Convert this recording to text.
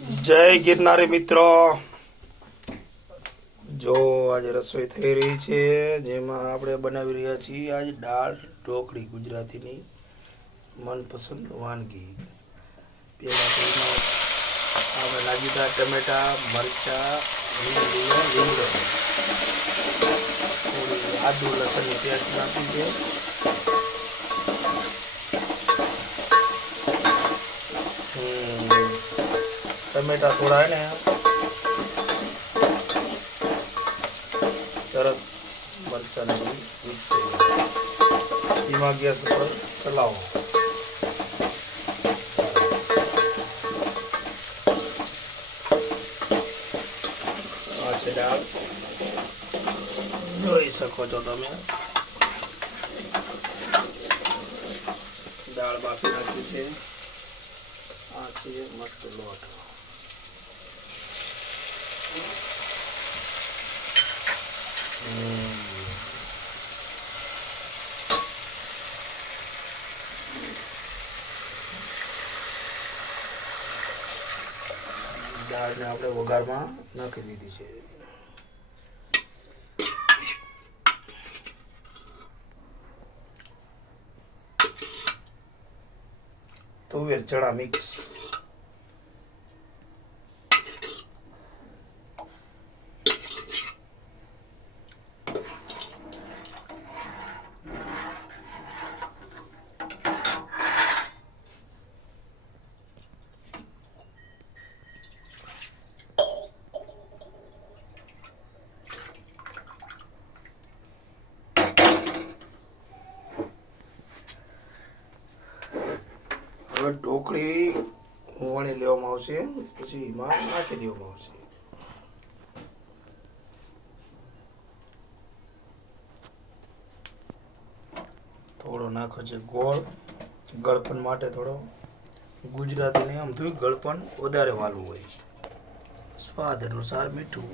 જય ગિરનારી મિત્રો, જો આજે રસોઈ થઈ રહી છે જેમાં આપણે બનાવી રહ્યા છીએ આજે દાળ ઢોકળી, ગુજરાતીની મનપસંદ વાનગી. પહેલાં તો આપણે નાખી દીધા ટમેટા, મરચાં, લીમડો, થોડી આદુ લસણની પેસ્ટ નાખી છે. ટમેટા થોડા ને સરસ મરચાં મિક્સ થઈ જાય. ધીમા ગેસ ઉપર ચલાવો. આ છે દાળ, જોઈ શકો છો તમે. દાળ બાફી નાખી છે. આ છે મસ્ત લોટ. દાળને આપણે વઘારમાં નાખી દીધી છે. તુવેર ચણા મિક્સ. હવે ઢોકળી વણી લેવામાં આવશે, પછી એમાં નાખી દેવામાં આવશે. થોડો નાખો છે ગોળ, ગળપણ માટે. થોડો ગુજરાતીને આમ થયું ગળપણ વધારે વાલું હોય. સ્વાદ અનુસાર મીઠું.